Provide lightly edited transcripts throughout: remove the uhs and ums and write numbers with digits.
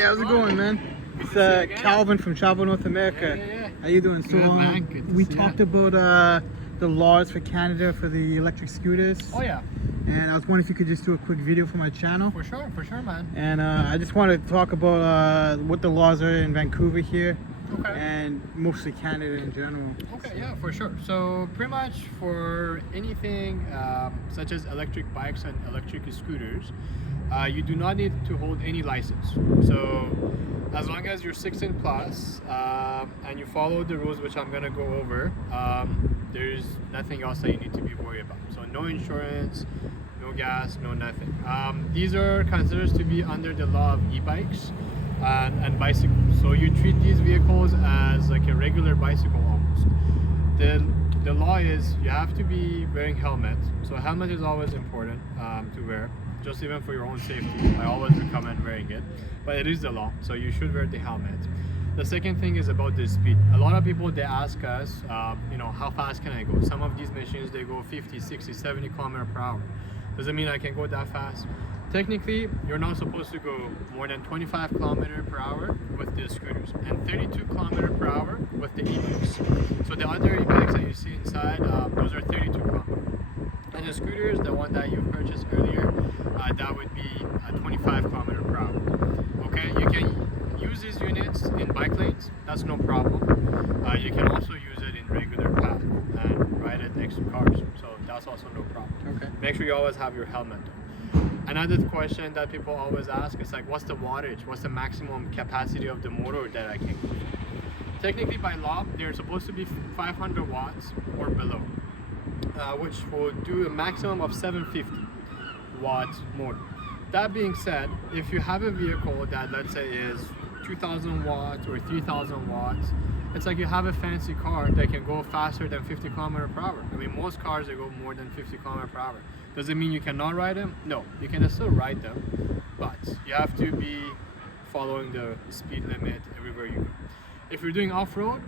Hey, how's it going, man? It's Calvin from Travel North America. Yeah. How you doing? So Good, man. Good to we see talked ya. about the laws for Canada for the electric scooters. Oh yeah, And I was wondering if you could just do a quick video for my channel. for sure, man. And I just wanted to talk about what the laws are in Vancouver here Okay. and mostly Canada in general. Okay, yeah, for sure. So pretty much for anything such as electric bikes and electric scooters, you do not need to hold any license. So as long as you're 16 plus and you follow the rules, which I'm gonna go over, there's nothing else that you need to be worried about. So no insurance, no gas, no nothing. These are considered to be under the law of e-bikes and bicycles. So you treat these vehicles as like a regular bicycle almost. The law is you have to be wearing helmet. So helmet is always important to wear, just even for your own safety. I always recommend wearing it, but it is the law, so you should wear the helmet. The second thing is about the speed. A lot of people, they ask us, how fast can I go? Some of these machines, they go 50, 60, 70 kilometers per hour. Does it mean I can go that fast? Technically, you're not supposed to go more than 25 kilometers per hour with the scooters and 32 kilometers per hour with the e-bikes. So the other e-bikes that you see inside, those are 32 kilometers. And the scooters, the one that you purchased earlier, that would be 25 kilometers per hour. Okay, you can use these units in bike lanes, that's no problem. You can also use it in regular path and ride it next to cars, so that's also no problem. Okay. Make sure you always have your helmet on. Another question that people always ask is like, what's the wattage? What's the maximum capacity of the motor that I can go? Technically, by law, they're supposed to be 500 watts or below, which will do a maximum of 750 watts motor. That being said, if you have a vehicle that, let's say, is 2000 watts or 3000 watts, it's like you have a fancy car that can go faster than 50 kilometers per hour. I mean, most cars, they go more than 50 kilometers per hour. Does it mean you cannot ride them? No, you can still ride them, but you have to be following the speed limit everywhere you go. If you're doing off-road,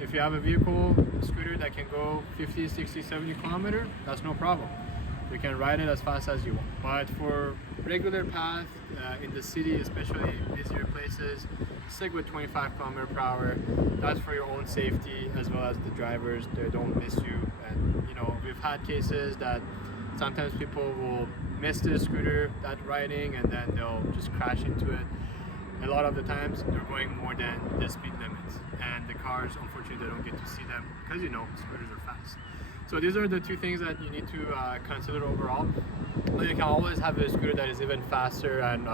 if you have a vehicle, a scooter that can go 50, 60, 70 kilometers, that's no problem. You can ride it as fast as you want. But for regular path in the city, especially busier places, stick with 25 kilometers per hour. That's for your own safety as well as the drivers. They don't miss you. And we've had cases that sometimes people will miss the scooter that riding and then they'll just crash into it. A lot of the times they're going more than the speed limits, and the cars, unfortunately, they don't get to see them because scooters are fast. So these are the two things that you need to consider overall. But you can always have a scooter that is even faster and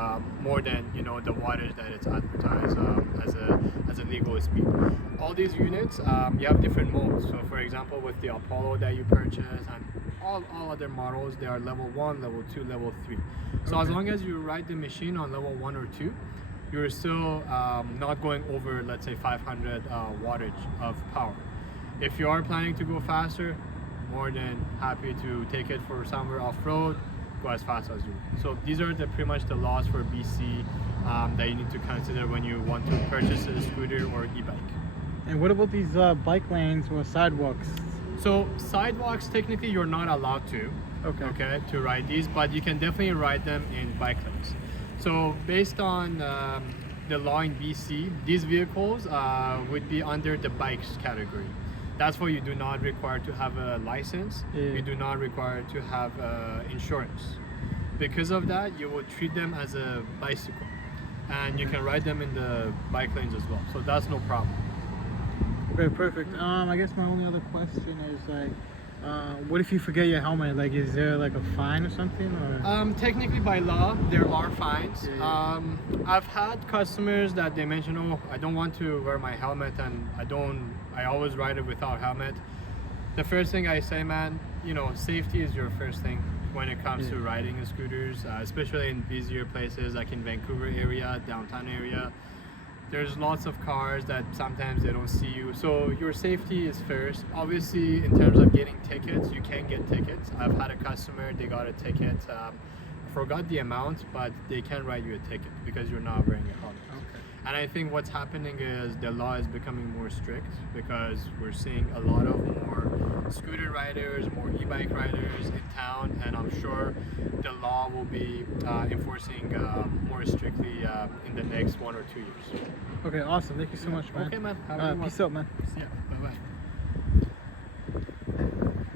more than the wattage that it's advertised as a legal speed. All these units, you have different modes. So for example, with the Apollo that you purchase and all other models, they are level 1, level 2, level 3. So Okay. as long as you ride the machine on level 1 or 2, you're still not going over, let's say, 500 wattage of power. If you are planning to go faster, more than happy to take it for somewhere off-road, go as fast as you want. So these are pretty much the laws for BC that you need to consider when you want to purchase a scooter or e-bike. And what about these bike lanes or sidewalks? So sidewalks, technically you're not allowed to, to ride these, but you can definitely ride them in bike lanes. So based on the law in BC, these vehicles would be under the bikes category. That's why you do not require to have a license. Yeah. You do not require to have insurance. Because of that, you will treat them as a bicycle, and you can ride them in the bike lanes as well. So that's no problem. Okay, perfect. I guess my only other question is like, what if you forget your helmet? Like, is there like a fine or something? Or? Technically, by law, there are fines. Yeah. I've had customers that they mention, oh, I don't want to wear my helmet, and I always ride it without helmet. The first thing I say, man, safety is your first thing when it comes to riding scooters, especially in busier places like in Vancouver area, downtown area. There's lots of cars that sometimes they don't see you. So your safety is first. Obviously, in terms of getting tickets, you can get tickets. I've had a customer, they got a ticket. I forgot the amount, but they can write you a ticket because you're not wearing a helmet. Okay. And I think what's happening is the law is becoming more strict because we're seeing a lot of more scooter riders, more e-bike riders in town, and I'm sure the law will be enforcing more strictly in the next 1 or 2 years. Okay, awesome. Thank you so much, man. Okay, man. Have a good one. Peace out, man. Yeah. Bye bye.